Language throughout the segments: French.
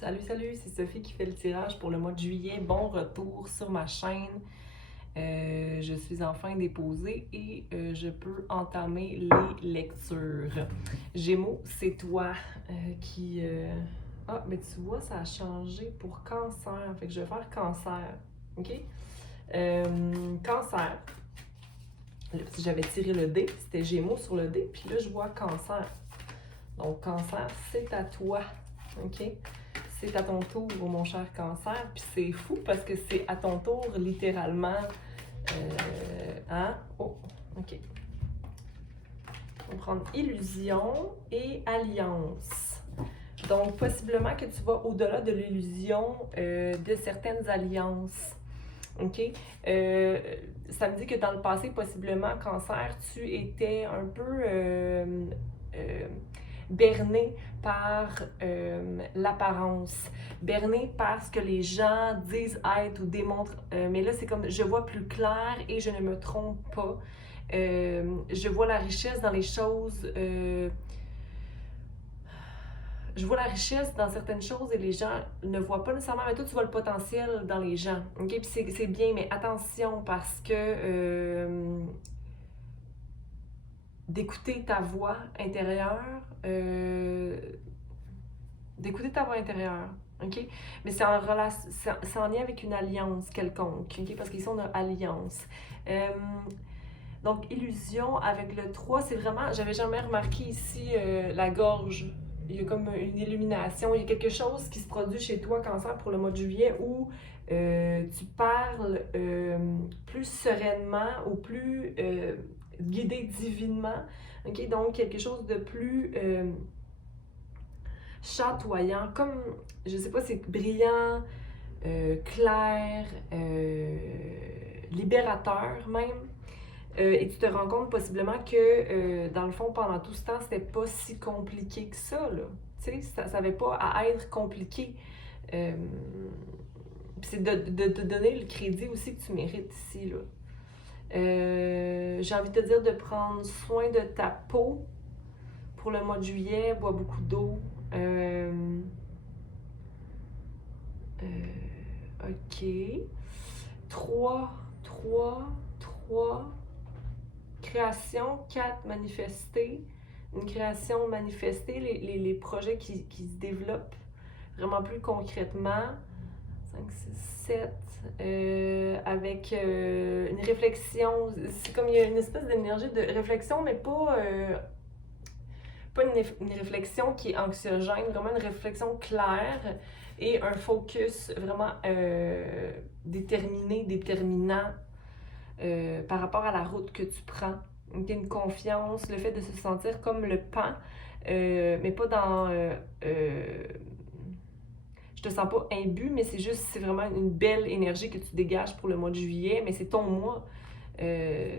Salut, salut, c'est Sophie qui fait le tirage pour le mois de juillet. Bon retour sur ma chaîne. Je suis enfin déposée et je peux entamer les lectures. Gémeaux, c'est toi qui... Ah, mais tu vois, ça a changé pour cancer. Fait que je vais faire cancer. OK? Cancer. Si j'avais tiré le dé, c'était Gémeaux sur le dé. Puis là, je vois cancer. Donc, cancer, c'est à toi. OK? C'est à ton tour, mon cher cancer. Puis c'est fou parce que c'est à ton tour, littéralement. Hein? Oh, OK. On va prendre illusion et alliance. Donc, possiblement que tu vas au-delà de l'illusion de certaines alliances. OK? Ça me dit que dans le passé, possiblement, cancer, tu étais un peu berné par l'apparence, berné par ce que les gens disent être ou démontrent. Mais là, c'est comme je vois plus clair et je ne me trompe pas. Je vois la richesse dans les choses. Je vois la richesse dans certaines choses et les gens ne voient pas nécessairement, mais toi, tu vois le potentiel dans les gens. OK? Puis c'est bien, mais attention parce que d'écouter ta voix intérieure, d'écouter ta voix intérieure, OK? Mais c'est en lien avec une alliance quelconque, OK? Parce qu'ici, on a alliance. Donc, illusion avec le 3, c'est vraiment, j'avais jamais remarqué ici la gorge. Il y a comme une illumination, il y a quelque chose qui se produit chez toi, cancer, pour le mois de juillet, où tu parles plus sereinement ou plus guidé divinement. OK? Donc, quelque chose de plus chatoyant, comme, je sais pas, c'est brillant, clair, libérateur même. Et tu te rends compte possiblement que, dans le fond, pendant tout ce temps, c'était pas si compliqué que ça, là. Tu sais, ça n'avait pas à être compliqué. Euh, c'est de te donner le crédit aussi que tu mérites ici, là. J'ai envie de te dire de prendre soin de ta peau pour le mois de juillet, bois beaucoup d'eau. OK. 3, 3, 3. Création, 4, manifester. Une création manifestée, les projets qui se développent vraiment plus concrètement. 5, 6, 7. Avec une réflexion. C'est comme il y a une espèce d'énergie de réflexion, mais pas une réflexion qui est anxiogène, vraiment une réflexion claire et un focus vraiment déterminant par rapport à la route que tu prends. Donc, une confiance, le fait de se sentir comme le pan, mais pas dans... je te sens pas imbu, mais c'est juste, c'est vraiment une belle énergie que tu dégages pour le mois de juillet, mais c'est ton mois,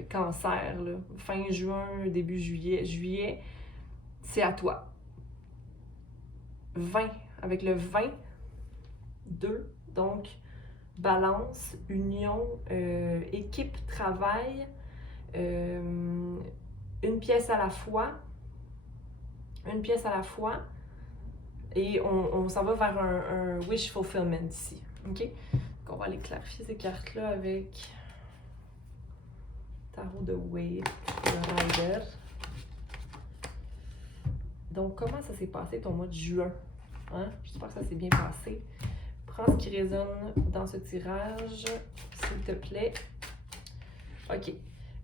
cancer, là. Fin juin, début juillet. Juillet, c'est à toi. 20, avec le 20, 2, donc balance, union, équipe, travail, une pièce à la fois, une pièce à la fois, et on s'en va vers un wish fulfillment ici, OK? Donc on va aller clarifier ces cartes-là avec tarot de Wave, le Rider. Donc comment ça s'est passé ton mois de juin? Hein? J'espère que ça s'est bien passé. Prends ce qui résonne dans ce tirage, s'il te plaît. OK.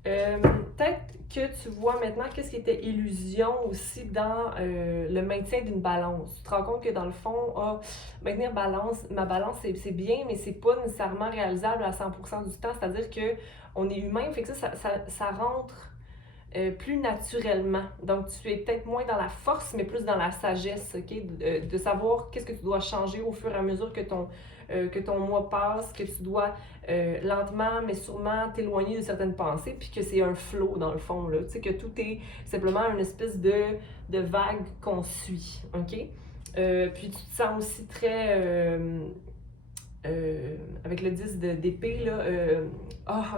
Peut-être que tu vois maintenant qu'est-ce qui était illusion aussi dans le maintien d'une balance. Tu te rends compte que dans le fond, maintenir ma balance, c'est bien, mais c'est pas nécessairement réalisable à 100% du temps. C'est-à-dire qu'on est humain, fait que ça rentre plus naturellement. Donc, tu es peut-être moins dans la force, mais plus dans la sagesse, OK? De savoir qu'est-ce que tu dois changer au fur et à mesure que ton mois passe, que tu dois lentement, mais sûrement t'éloigner de certaines pensées, puis que c'est un flow, dans le fond, là. Tu sais, que tout est simplement une espèce de vague qu'on suit, OK? Puis tu te sens aussi très avec le 10 d'épée, là,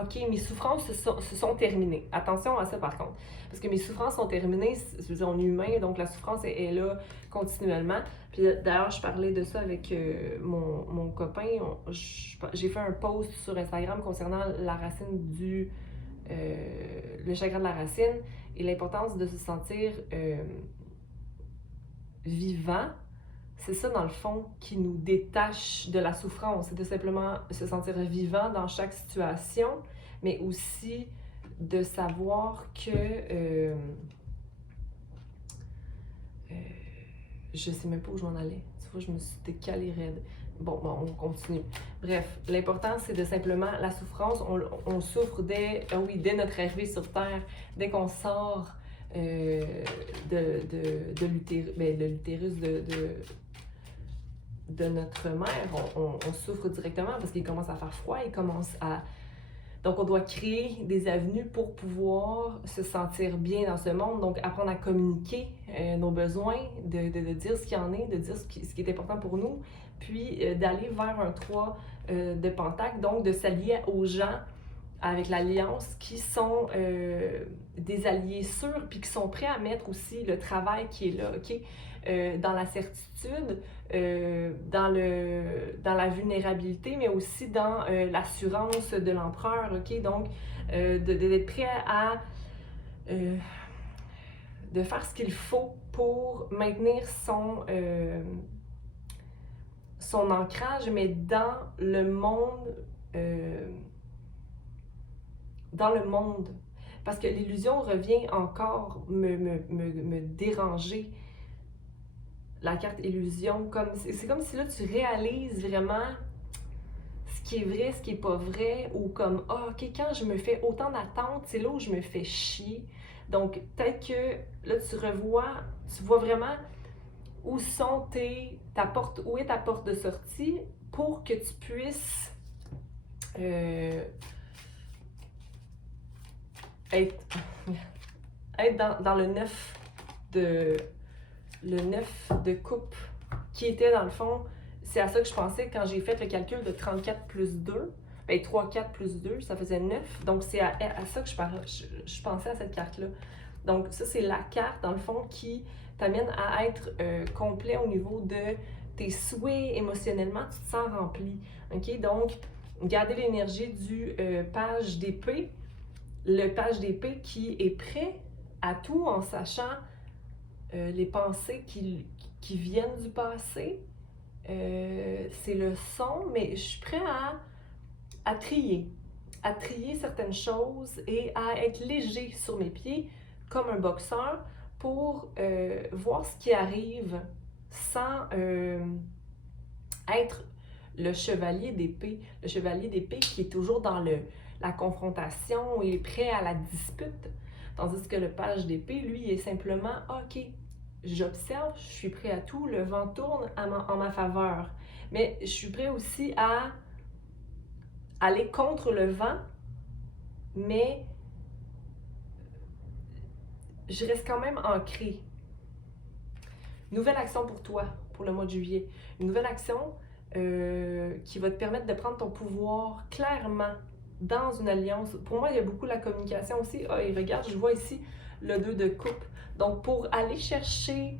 ok, mes souffrances se sont terminées. Attention à ça par contre. Parce que mes souffrances sont terminées, je veux dire, on est humain, donc la souffrance est là continuellement. Puis d'ailleurs, je parlais de ça avec mon copain. J'ai fait un post sur Instagram concernant la racine le chakra de la racine et l'importance de se sentir vivant. C'est ça, dans le fond, qui nous détache de la souffrance. C'est de simplement se sentir vivant dans chaque situation, mais aussi de savoir que... je sais même pas où je m'en allais. Tu vois, je me suis décalée raide. Bon, on continue. Bref, l'important, c'est de simplement... La souffrance, on souffre dès notre arrivée sur Terre, dès qu'on sort de l'utérus de notre mère, on souffre directement parce qu'il commence à faire froid, donc on doit créer des avenues pour pouvoir se sentir bien dans ce monde, donc apprendre à communiquer nos besoins, de dire ce qu'il y en est, de dire ce qui est important pour nous, puis d'aller vers un 3 de Pentacle, donc de s'allier aux gens avec l'Alliance qui sont des alliés sûrs, puis qui sont prêts à mettre aussi le travail qui est là, ok? Dans la certitude, dans la vulnérabilité, mais aussi dans l'assurance de l'empereur, ok? Donc, d'être prêt à de faire ce qu'il faut pour maintenir son ancrage, mais dans le monde, parce que l'illusion revient encore me déranger. La carte illusion, c'est comme si là tu réalises vraiment ce qui est vrai, ce qui est pas vrai, ou comme ok, quand je me fais autant d'attentes, c'est là où je me fais chier. Donc peut-être que là tu vois vraiment où est ta porte de sortie pour que tu puisses être dans le 9 de coupe, qui était dans le fond, c'est à ça que je pensais quand j'ai fait le calcul de 34 plus 2, ben 3, 4 plus 2, ça faisait 9, donc c'est à ça que je pensais à cette carte-là. Donc ça, c'est la carte, dans le fond, qui t'amène à être complet au niveau de tes souhaits émotionnellement, tu te sens rempli, ok? Donc, gardez l'énergie du page d'épée, le page d'épée qui est prêt à tout en sachant les pensées qui viennent du passé, c'est le son, mais je suis prêt à trier certaines choses et à être léger sur mes pieds comme un boxeur pour voir ce qui arrive sans être le chevalier d'épée. Le chevalier d'épée qui est toujours dans la confrontation et prêt à la dispute. Tandis que le page d'épée, lui, est simplement « Ok, j'observe, je suis prêt à tout, le vent tourne en ma faveur. » Mais je suis prêt aussi à aller contre le vent, mais je reste quand même ancrée. Nouvelle action pour toi, pour le mois de juillet. Une nouvelle action qui va te permettre de prendre ton pouvoir clairement dans une alliance. Pour moi, il y a beaucoup la communication aussi. Et regarde, je vois ici le 2 de coupe. Donc, pour aller chercher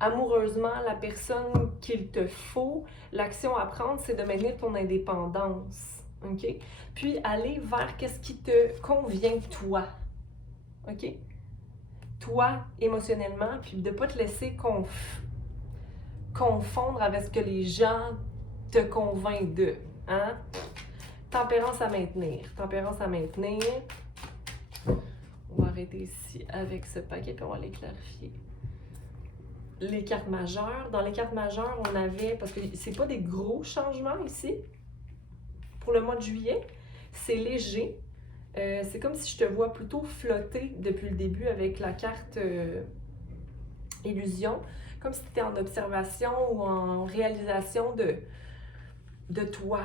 amoureusement la personne qu'il te faut, l'action à prendre, c'est de maintenir ton indépendance. OK? Puis, aller vers qu'est-ce qui te convient, toi. OK? Toi, émotionnellement, puis de ne pas te laisser confondre avec ce que les gens te convainquent d'eux. Hein? Tempérance à maintenir. Tempérance à maintenir. On va arrêter ici avec ce paquet puis on va les clarifier. Les cartes majeures. Dans les cartes majeures, on avait, parce que c'est pas des gros changements ici, pour le mois de juillet, c'est léger. C'est comme si je te vois plutôt flotter depuis le début avec la carte illusion, comme si tu étais en observation ou en réalisation de toi,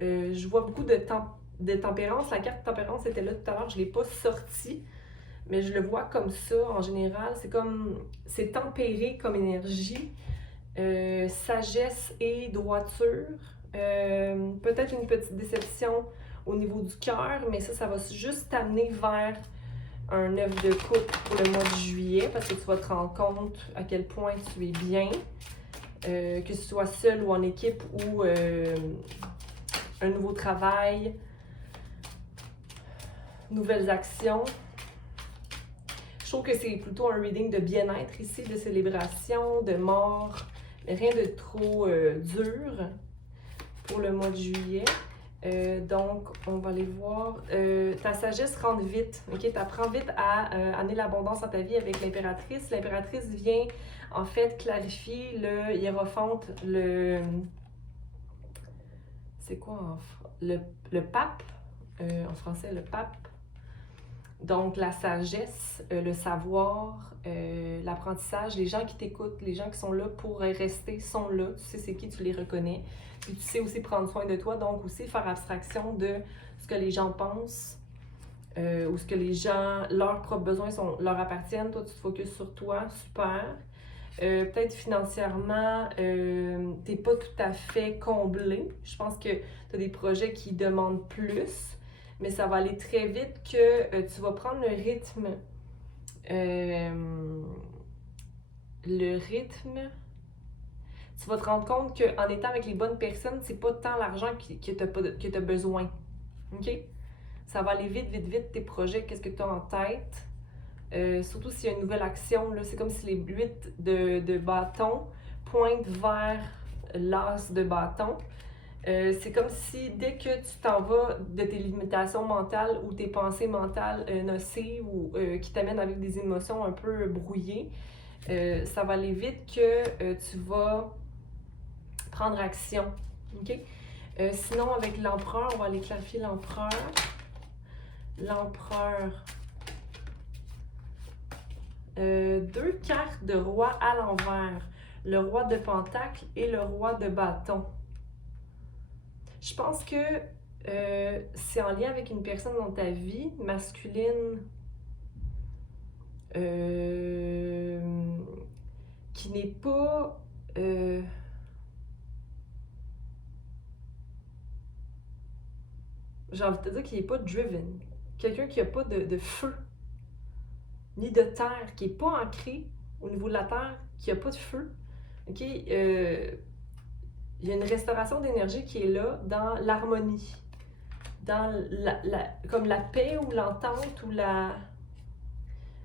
je vois beaucoup de tempérance. La carte tempérance était là tout à l'heure, je ne l'ai pas sortie, mais je le vois comme ça en général. C'est tempéré comme énergie. sagesse et droiture. Peut-être une petite déception au niveau du cœur, mais ça va juste t'amener vers un 9 de coupe pour le mois de juillet parce que tu vas te rendre compte à quel point tu es bien, que tu sois seul ou en équipe ou un nouveau travail, nouvelles actions. Je trouve que c'est plutôt un reading de bien-être ici, de célébration, de mort, mais rien de trop dur pour le mois de juillet. Donc, on va aller voir. Ta sagesse rentre vite, ok? Tu apprends vite à amener l'abondance dans ta vie avec l'impératrice. L'impératrice vient, en fait, clarifier le hiérophante, c'est quoi le pape? En français, le pape. Donc, la sagesse, le savoir, l'apprentissage, les gens qui t'écoutent, les gens qui sont là pour rester sont là. Tu sais c'est qui, tu les reconnais. Puis tu sais aussi prendre soin de toi, donc aussi faire abstraction de ce que les gens pensent ou ce que les gens, leurs propres besoins leur appartiennent. Toi, tu te focuses sur toi, super. Peut-être financièrement, t'es pas tout à fait comblé. Je pense que tu as des projets qui demandent plus, mais ça va aller très vite que tu vas prendre le rythme. Tu vas te rendre compte qu'en étant avec les bonnes personnes, c'est pas tant l'argent que tu as besoin. OK? Ça va aller vite, vite, vite, tes projets, qu'est-ce que tu as en tête. Surtout s'il y a une nouvelle action, c'est comme si les 8 de bâton pointent vers l'as de bâton. C'est comme si dès que tu t'en vas de tes limitations mentales ou tes pensées mentales nocives ou qui t'amènent avec des émotions un peu brouillées, ça va aller vite que tu vas prendre action. OK? Sinon, avec l'empereur, on va aller clarifier l'empereur. L'empereur. 2 cartes de roi à l'envers. Le roi de pentacle et le roi de bâton. Je pense que c'est en lien avec une personne dans ta vie, masculine, qui n'est pas... j'ai envie de te dire qu'il n'est pas driven. Quelqu'un qui n'a pas de feu, ni de terre, qui n'est pas ancré au niveau de la terre, qui n'a pas de feu. OK? Il y a une restauration d'énergie qui est là dans l'harmonie, dans comme la paix ou l'entente ou la...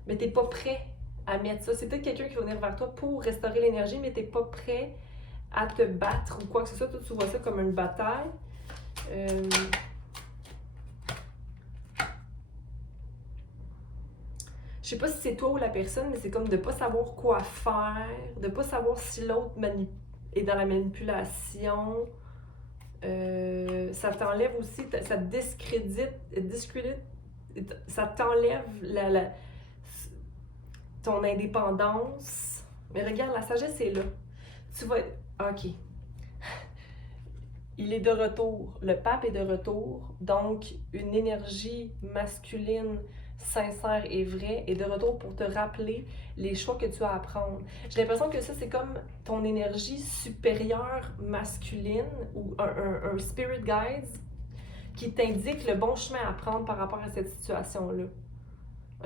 Mais t'es pas prêt à mettre ça. C'est peut-être quelqu'un qui va venir vers toi pour restaurer l'énergie, mais t'es pas prêt à te battre ou quoi que ce soit. Toi, tu vois ça comme une bataille. Je sais pas si c'est toi ou la personne, mais c'est comme de pas savoir quoi faire, de pas savoir si l'autre est dans la manipulation. Ça t'enlève aussi, ça te discrédite, ça t'enlève ton indépendance. Mais regarde, la sagesse est là. Tu vas... OK. Il est de retour. Le pape est de retour. Donc, une énergie masculine, sincère et vraie est de retour pour te rappeler les choix que tu as à prendre. J'ai l'impression que ça, c'est comme ton énergie supérieure masculine ou un spirit guide qui t'indique le bon chemin à prendre par rapport à cette situation-là.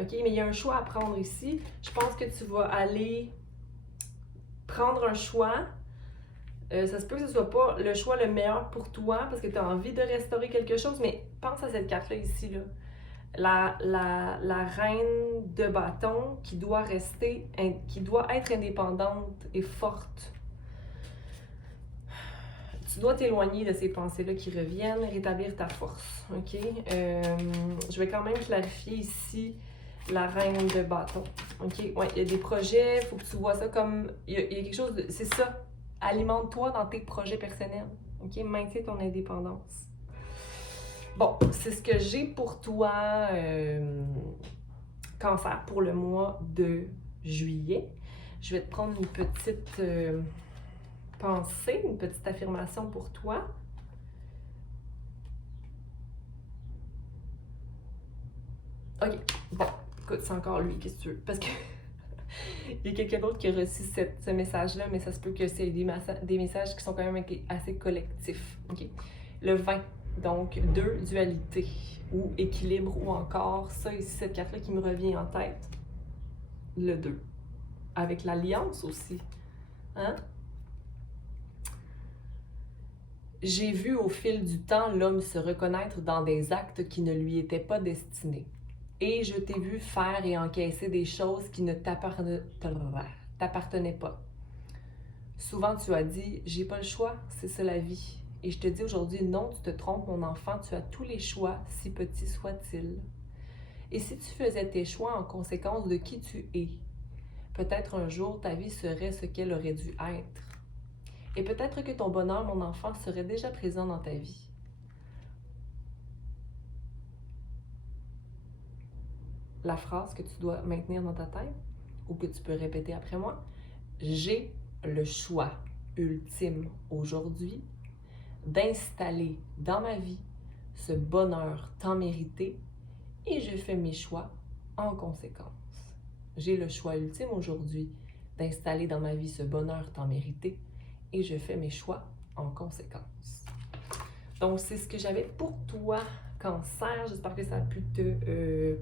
OK? Mais il y a un choix à prendre ici. Je pense que tu vas aller prendre un choix. Ça se peut que ce soit pas le choix le meilleur pour toi parce que tu as envie de restaurer quelque chose, mais pense à cette carte-là ici, là. La reine de bâton qui doit être indépendante et forte. Tu dois t'éloigner de ces pensées-là qui reviennent, rétablir ta force, OK? Je vais quand même clarifier ici la reine de bâton, OK? Ouais, il y a des projets, il faut que tu vois ça comme... Il y a quelque chose de... C'est ça, alimente-toi dans tes projets personnels, OK? Maintiens ton indépendance. Bon, c'est ce que j'ai pour toi, Cancer, pour le mois de juillet. Je vais te prendre une petite pensée, une petite affirmation pour toi. OK, bon, écoute, c'est encore lui, qu'est-ce que tu veux? Parce que Il y a quelqu'un d'autre qui a reçu ce message-là, mais ça se peut que c'est des messages qui sont quand même assez collectifs. Okay? Le 20, donc 2, dualité ou équilibre ou encore, ça ici, cette carte-là qui me revient en tête, le 2. Avec l'alliance aussi. Hein? J'ai vu au fil du temps l'homme se reconnaître dans des actes qui ne lui étaient pas destinés. Et je t'ai vu faire et encaisser des choses qui ne t'appartenaient pas. Souvent tu as dit, j'ai pas le choix, c'est ça la vie. Et je te dis aujourd'hui, non, tu te trompes mon enfant, tu as tous les choix, si petits soient-ils. Et si tu faisais tes choix en conséquence de qui tu es, peut-être un jour ta vie serait ce qu'elle aurait dû être. Et peut-être que ton bonheur, mon enfant, serait déjà présent dans ta vie. La phrase que tu dois maintenir dans ta tête, ou que tu peux répéter après moi, j'ai le choix ultime aujourd'hui d'installer dans ma vie ce bonheur tant mérité et je fais mes choix en conséquence. J'ai le choix ultime aujourd'hui d'installer dans ma vie ce bonheur tant mérité et je fais mes choix en conséquence. Donc, c'est ce que j'avais pour toi, Cancer. J'espère que ça a pu te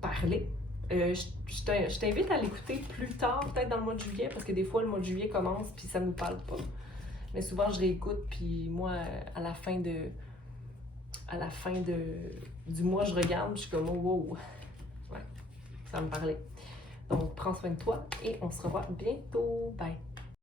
parler. Je t'invite à l'écouter plus tard, peut-être dans le mois de juillet, parce que des fois, le mois de juillet commence puis ça ne nous parle pas. Mais souvent, je réécoute, puis moi, à la fin du mois, je regarde, puis je suis comme, oh, wow, ouais, ça me parlait. Donc, prends soin de toi et on se revoit bientôt. Bye!